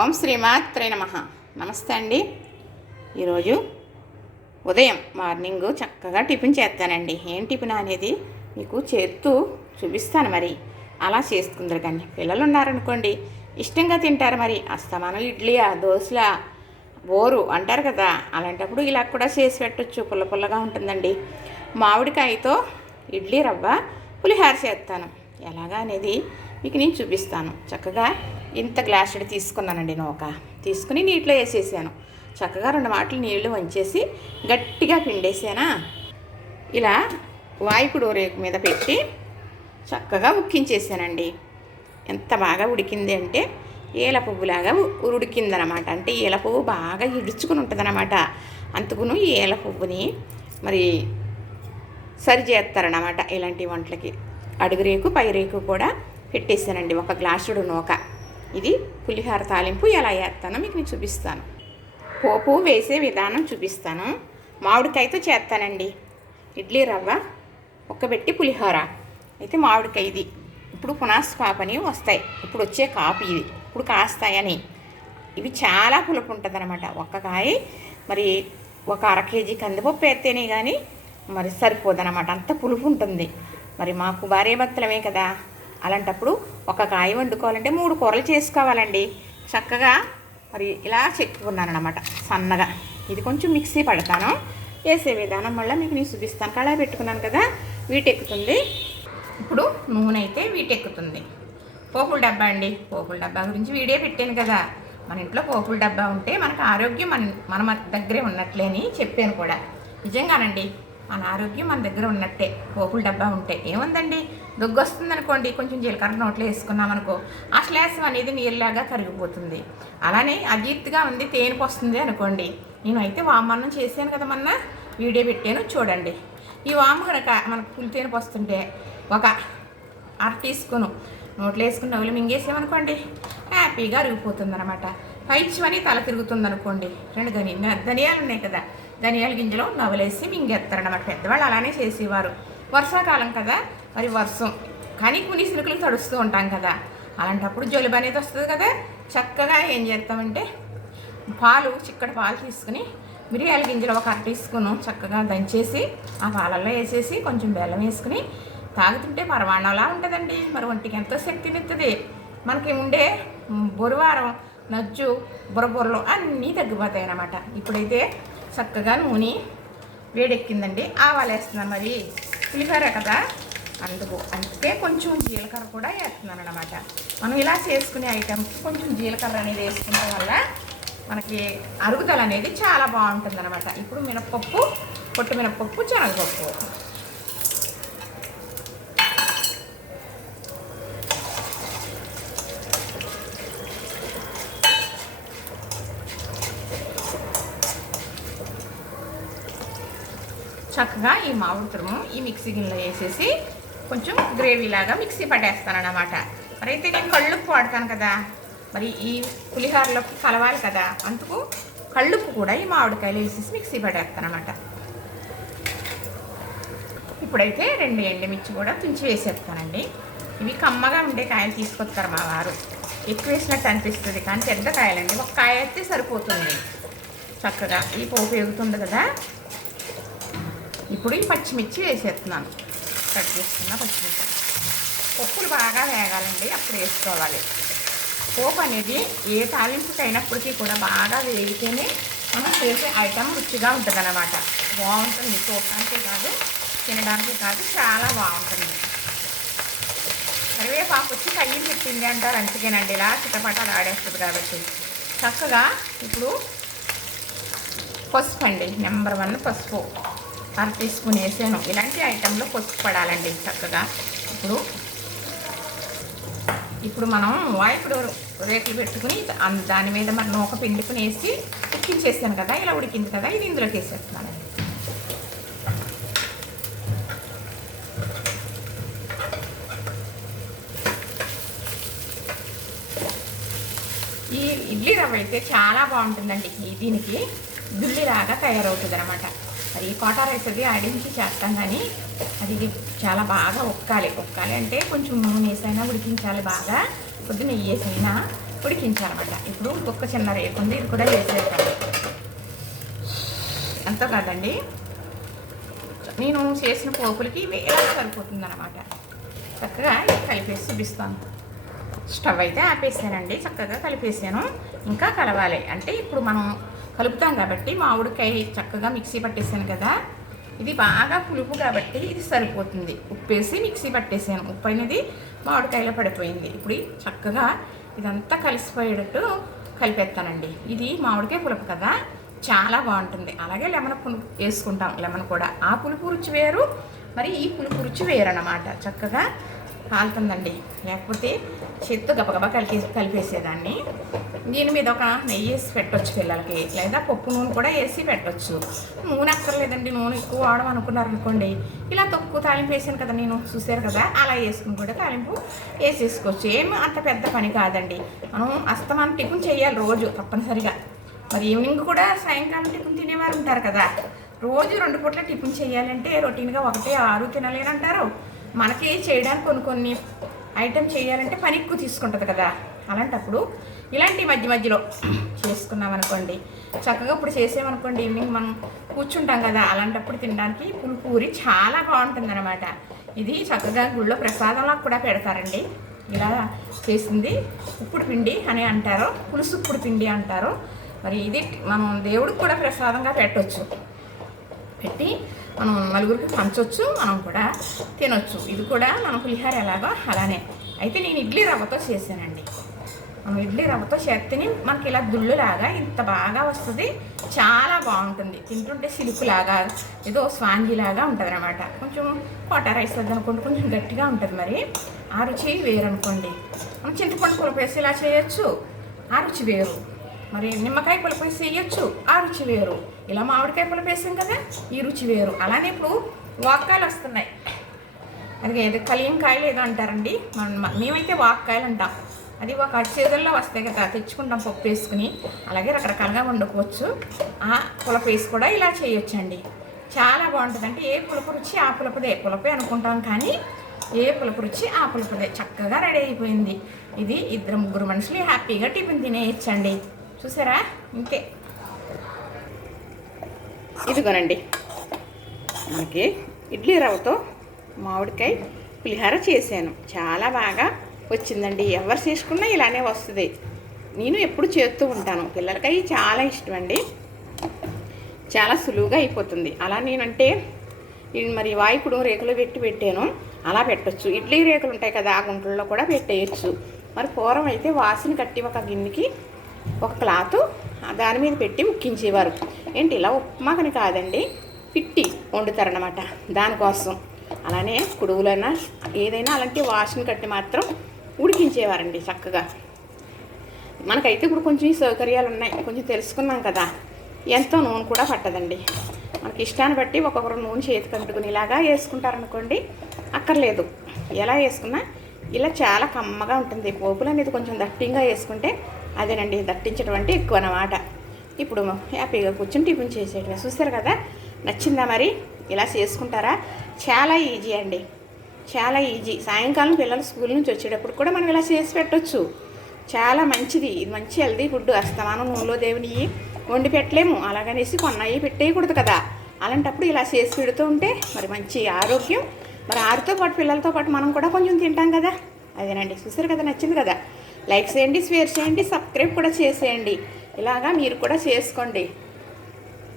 ఓం శ్రీమాత్రే నమః. నమస్తే అండి. ఈరోజు ఉదయం మార్నింగ్ చక్కగా టిఫిన్ చేస్తానండి. ఏం టిఫిన్ అనేది మీకు చేస్తూ చూపిస్తాను. మరి అలా చేసుకుందరు కానీ పిల్లలు ఉన్నారనుకోండి, ఇష్టంగా తింటారు. మరి అస్తమానం ఇడ్లీయా దోశలా బోరు అంటారు కదా, అలాంటప్పుడు ఇలా కూడా చేసి పెట్టచ్చు. పుల్ల పుల్లగా ఉంటుందండి. మామిడికాయతో ఇడ్లీ రవ్వ పులిహార చేస్తాను. ఎలాగా అనేది మీకు నేను చూపిస్తాను. చక్కగా ఇంత గ్లాసుడు తీసుకున్నానండి. నూక తీసుకుని నీటిలో వేసేసాను. చక్కగా 2 మాటలు నీళ్లు వంచేసి గట్టిగా పిండేసానా. ఇలా వాయికుడు రేకు మీద పెట్టి చక్కగా ఉక్కించేసానండి. ఎంత బాగా ఉడికింది అంటే ఏల పువ్వులాగా ఉడికిందనమాట. అంటే ఏల పువ్వు బాగా ఇడుచుకుని ఉంటుందన్నమాట. అందుకును ఏల పువ్వుని మరి సరి చేస్తారనమాట ఇలాంటి వంటలకి. అడుగు రేకు పై రేకు కూడా పెట్టేసానండి. 1 గ్లాసుడు నూక. ఇది పులిహార తాలింపు ఎలా వేస్తానో మీకు నేను చూపిస్తాను. పోపు వేసే విధానం చూపిస్తాను. మామిడికాయతో చేస్తానండి. ఇడ్లీ రవ్వ ఒక్కబెట్టి పులిహోర అయితే మామిడికాయ ఇది ఇప్పుడు పునాస కాపని వస్తాయి. ఇప్పుడు వచ్చే కాపు ఇది ఇప్పుడు కాస్తాయని. ఇవి చాలా పులుపు ఉంటుంది అనమాట. ఒక్క కాయ మరి 1 అర కేజీ కందిపప్పు వేస్తేనే కానీ మరి సరిపోదనమాట. అంత పులుపు ఉంటుంది. మరి మాకు భార్య భర్తలమే కదా, అలాంటప్పుడు 1 కాయ వండుకోవాలంటే 3 కూరలు చేసుకోవాలండి. చక్కగా మరి ఇలా చెక్కున్నాను అనమాట సన్నగా. ఇది కొంచెం మిక్సీ పడతాను. వేసే విధానం వల్ల మీకు నేను చూపిస్తాను. కళాయి పెట్టుకున్నాను కదా, వీటెక్కుతుంది. ఇప్పుడు నూనె అయితే వీటెక్కుతుంది. పోపుల డబ్బా అండి. పోపుల డబ్బా గురించి వీడియో పెట్టాను కదా. మన ఇంట్లో పోపుల డబ్బా ఉంటే మనకు ఆరోగ్యం మన దగ్గరే ఉన్నట్లే అని చెప్పాను కూడా. నిజంగానండి, మన ఆరోగ్యం మన దగ్గర ఉన్నట్టే. పోపుల డబ్బా ఉంటే ఏముందండి, దగ్గు వస్తుంది అనుకోండి, కొంచెం జీలకర్ర నోట్లో వేసుకున్నాం అనుకో, ఆ శ్లేషం అనేది నీళ్ళలాగా కరిగిపోతుంది. అలానే అజీర్తిగా ఉంది, తేనెపు వస్తుంది అనుకోండి. నేను అయితే వామన్నం చేశాను కదా, మొన్న వీడియో పెట్టాను చూడండి. ఈ వాము కనుక మనకు పులి తేనెపు వస్తుంటే 1 అర టీ స్పూను నోట్లో వేసుకుని నవ్వులు మింగేసామనుకోండి, హ్యాపీగా అరిగిపోతుంది అనమాట. పైచ్యమని తల తిరుగుతుంది అనుకోండి, 2 ధనియాలు ఉన్నాయి కదా, ధనియాల గింజలు నవ్వులేసి మింగేస్తారనమాట. పెద్దవాళ్ళు అలానే చేసేవారు. వర్షాకాలం కదా, మరి వర్షం కానీ కొన్ని సిరుకులు తడుస్తూ ఉంటాం కదా, అలాంటప్పుడు జలుబు అనేది వస్తుంది కదా. చక్కగా ఏం చేస్తామంటే చిక్కటి పాలు తీసుకుని మిరియాల గింజలు 1 అర టీ స్పూను చక్కగా దంచేసి ఆ పాలల్లో వేసేసి కొంచెం బెల్లం వేసుకుని తాగుతుంటే పరమాణంలా ఉంటుందండి. మరి ఒంటికి ఎంతో శక్తినిస్తుంది. మనకి ఉండే బొరువారం నజ్జు బుర్రబుర్రలు అన్నీ తగ్గిపోతాయి అన్నమాట. ఇప్పుడైతే చక్కగా నూనె వేడెక్కిందండి. ఆవాలు వేస్తున్నాను. మరి పులిహోర కదా, అందుకే కొంచెం జీలకర్ర కూడా వేస్తున్నాను అనమాట. మనం ఇలా చేసుకునే ఐటమ్స్ కొంచెం జీలకర్ర అనేది వేసుకోవడం వల్ల మనకి అరుగుదల అనేది చాలా బాగుంటుంది అనమాట. ఇప్పుడు మినప్పప్పు, పొట్టు మినప్పప్పు, శనగపప్పు చక్కగా ఈ మామిడి తురుము ఈ మిక్సీ గిన్నెలో వేసేసి కొంచెం గ్రేవీలాగా మిక్సీ పట్టేస్తానన్నమాట. మరి అయితే నేను కళ్ళుప్పు వాడతాను కదా, మరి ఈ పులిహోరలోకి కలవాలి కదా, అందుకు కళ్ళుప్పు కూడా ఈ మామిడికాయలు వేసేసి మిక్సీ పట్టేస్తానమాట. ఇప్పుడైతే 2 ఎండుమిర్చి కూడా తుంచి వేసేస్తానండి. ఇవి కమ్మగా ఉండే కాయలు తీసుకొస్తారు మా వారు. ఎక్కువ వేసినట్టు అనిపిస్తుంది కానీ పెద్ద కాయలండి. 1 కాయ అయితే సరిపోతుంది. చక్కగా ఈ పోపు ఎగుతుంది కదా. ఇప్పుడు ఈ పచ్చిమిర్చి వేసేస్తున్నాను. కట్ చేసుకున్న పచ్చిమిర్చి. పప్పులు బాగా వేగాలండి, అప్పుడు వేసుకోవాలి. పోపు అనేది ఏ తాలింపుకి అయినప్పటికీ కూడా బాగా వేగితేనే మనం చేసే ఐటమ్ రుచిగా ఉంటుంది అన్నమాట. బాగుంటుంది. చూడటానికి కాదు, తినడానికి కాదు, చాలా బాగుంటుంది. కరివేపాకు వచ్చి కయ్యం చెప్పింది అంటారు, అందుకేనండి ఇలా చిట్టపట్టాలు ఆడేస్తుంది కాబట్టి. చక్కగా ఇప్పుడు పసుపు అండి, నెంబర్ 1 పసుపు 1 టీ స్పూన్ వేసాను. ఇలాంటి ఐటెంలో పసుపు పడాలండి చక్కగా. ఇప్పుడు మనం వాయిపుడు రేకులు పెట్టుకుని దాని మీద మరి నూక పిండుకుని వేసి ఉడికించేసాను కదా, ఇలా ఉడికింది కదా, ఇది ఇందులోకి వేసేస్తున్నాను. ఈ ఇడ్లీ రవ్వ అయితే చాలా బాగుంటుందండి. దీనికి దుల్లిలాగా తయారవుతుంది అనమాట. మరి కోటా రైస్ అది ఆడించి చేస్తాం కానీ అది చాలా బాగా ఉక్కాలి అంటే కొంచెం నూనె వేసైనా ఉడికించాలి బాగా. కొద్దిగా నెయ్యి వేసైనా ఉడికించాలన్నమాట. ఇప్పుడు ఇంకొక చిన్న రేపు ఉంది, ఇది కూడా వేసేస్తాను. ఎంతో కాదండి, నేను చేసిన పోపులకి ఇవి ఎలా సరిపోతుంది అన్నమాట. చక్కగా కలిపేసి చూపిస్తాను. స్టవ్ అయితే ఆపేసానండి, చక్కగా కలిపేసాను. ఇంకా కలవాలి అంటే ఇప్పుడు మనం కలుపుతాం కాబట్టి మామిడికాయ చక్కగా మిక్సీ పట్టేసాను కదా, ఇది బాగా పులుపు కాబట్టి ఇది సరిపోతుంది. ఉప్పేసి మిక్సీ పట్టేసాను, ఉప్పు అనేది మామిడికాయలో పడిపోయింది. ఇప్పుడు చక్కగా ఇదంతా కలిసిపోయేటట్టు కలిపేస్తానండి. ఇది మామిడికాయ పులుపు కదా, చాలా బాగుంటుంది. అలాగే లెమన్ పులుపు వేసుకుంటాం, లెమన్ కూడా. ఆ పులుపు రుచి వేరు, మరి ఈ పులుపు రుచి వేరు అన్నమాట. చక్కగా కాలుతుందండి, లేకపోతే చేత్తో గబగబా కలిపేసేదాన్ని. దీని మీద ఒక నెయ్యి వేసి పెట్టవచ్చు పిల్లలకి, లేదా పప్పు నూనె కూడా వేసి పెట్టవచ్చు. నూనె అక్కర్లేదండి, నూనె ఎక్కువ వాడడం అనుకున్నారనుకోండి, ఇలా తక్కువ తాలింపు వేసాను కదా నేను, చూసారు కదా, అలా వేసుకుని కూడా తాలింపు వేసేసుకోవచ్చు. ఏం అంత పెద్ద పని కాదండి. మనం అస్తమానం టిఫిన్ చేయాలి రోజు తప్పనిసరిగా. మరి ఈవినింగ్ కూడా సాయంకాలం టిఫిన్ తినేవారు ఉంటారు కదా, రోజు 2 పూట్ల టిఫిన్ చేయాలంటే రొటీన్గా 1-6 తినలేనంటారు. మనకి చేయడానికి కొన్ని ఐటెం చేయాలంటే పని ఎక్కువ తీసుకుంటుంది కదా. అలాంటప్పుడు ఇలాంటి మధ్య మధ్యలో చేసుకున్నాం అనుకోండి, చక్కగా ఇప్పుడు చేసామనుకోండి, ఈవినింగ్ మనం కూర్చుంటాం కదా, అలాంటప్పుడు తినడానికి పులుపూరి చాలా బాగుంటుంది అనమాట. ఇది చక్కగా గుళ్ళో ప్రసాదంలో కూడా పెడతారండి. ఇలా చేసింది ఉప్పుడు పిండి అని అంటారు, పులుసు ఉప్పుడు పిండి అంటారు. మరి ఇది మనం దేవుడికి కూడా ప్రసాదంగా పెట్టవచ్చు, పెట్టి మనం నలుగురికి పంచవచ్చు, మనం కూడా తినొచ్చు. ఇది కూడా మనం పులిహార ఎలాగో అలానే. అయితే నేను ఇడ్లీ రవ్వతో చేశానండి. మనం ఇడ్లీ రవ్వతో చేస్తేనే మనకి ఇలా దుళ్ళులాగా ఇంత బాగా వస్తుంది, చాలా బాగుంటుంది. తింటుంటే సిలుకులాగా ఏదో స్వాంజీలాగా ఉంటుంది అనమాట. కొంచెం కోటా రైస్ అనుకోండి, కొంచెం గట్టిగా ఉంటుంది. మరి ఆ రుచి వేరు అనుకోండి. మనం చింతపండు పులుపు వేసి ఇలా చేయొచ్చు, ఆ రుచి వేరు. మరి నిమ్మకాయ పులుపు వేసి వేయచ్చు, ఆ రుచి వేరు. ఇలా మామిడికాయ పులుపు వేసాం కదా, ఈ రుచి వేరు. అలానే ఇప్పుడు వాక్కాయలు వస్తున్నాయి, అది ఏదో కలియంకాయలు ఏదో అంటారండి, మేమైతే వాక్కాయలు అంటాం. అది ఒక చేతుల్లో వస్తాయి కదా, తెచ్చుకుంటాం పప్పు వేసుకుని. అలాగే రకరకాలుగా వండుకోవచ్చు. ఆ పులుపు వేసి కూడా ఇలా చేయొచ్చండి, చాలా బాగుంటుంది. అంటే ఏ పులుపు రుచి ఆ పులుపుదే, పులుపే అనుకుంటాం కానీ ఏ పులుపు రుచి ఆ పులుపుదే. చక్కగా రెడీ అయిపోయింది. ఇది 2-3 మనుషులు హ్యాపీగా టిఫిన్ తినేయచ్చండి. చూసారా, ఇంతే. ఇదిగోనండి, మనకి ఇడ్లీ రవ్వతో మామిడికాయ పులిహార చేశాను, చాలా బాగా వచ్చిందండి. ఎవరు చేసుకున్నా ఇలానే వస్తుంది. నేను ఎప్పుడు చేస్తూ ఉంటాను, పిల్లలకి చాలా ఇష్టం అండి, చాలా సులువుగా అయిపోతుంది. అలా నేనంటే మరి వాయికుడు రేకులు పెట్టాను, అలా పెట్టచ్చు. ఇడ్లీ రేకులు ఉంటాయి కదా, ఆ గుంటల్లో కూడా పెట్టేయచ్చు. మరి పూర్వం అయితే వాసన కట్టి ఒక గిన్నెకి ఒక క్లాత్ దాని మీద పెట్టి ఉక్కించేవారు. ఏంటి ఇలా ఉప్మాకని కాదండి, పిట్టి వండుతారనమాట దానికోసం. అలానే కుడువులైనా ఏదైనా అలాంటి వాసన కట్టి మాత్రం ఉడికించేవారండి చక్కగా. మనకైతే ఇప్పుడు కొంచెం సౌకర్యాలు ఉన్నాయి, కొంచెం తెలుసుకున్నాం కదా, ఎంతో నూనె కూడా పట్టదండి. మనకి ఇష్టాన్ని బట్టి ఒక్కొక్కరు నూనె చేతికి అంటుకుని ఇలాగా వేసుకుంటారనుకోండి, అక్కర్లేదు. ఎలా వేసుకున్నా ఇలా చాలా కమ్మగా ఉంటుంది. పోపులు అనేది కొంచెం దట్టింగా వేసుకుంటే అదేనండి, దట్టించడం అంటే ఎక్కువ అన్నమాట. ఇప్పుడు హ్యాపీగా కూర్చొని టిఫిన్ చేసేయటమే. చూస్తారు కదా, నచ్చిందా మరి? ఇలా చేసుకుంటారా? చాలా ఈజీ అండి, చాలా ఈజీ. సాయంకాలం పిల్లలు స్కూల్ నుంచి వచ్చేటప్పుడు కూడా మనం ఇలా చేసి పెట్టవచ్చు, చాలా మంచిది. ఇది మంచి హెల్దీ ఫుడ్. అస్తమానం నూనెలో దేవుని వండి పెట్టలేము, అలాగనేసి కొన్నాయి పెట్టేయకూడదు కదా. అలాంటప్పుడు ఇలా చేసి పెడుతూ ఉంటే మరి మంచి ఆరోగ్యం. మరి ఆరితో పాటు పిల్లలతో పాటు మనం కూడా కొంచెం తింటాం కదా. అదేనండి, చూసారు కదా, నచ్చింది కదా. లైక్ చేయండి, షేర్ చేయండి, సబ్స్క్రైబ్ కూడా చేసేయండి. ఇలాగా మీరు కూడా చేసుకోండి.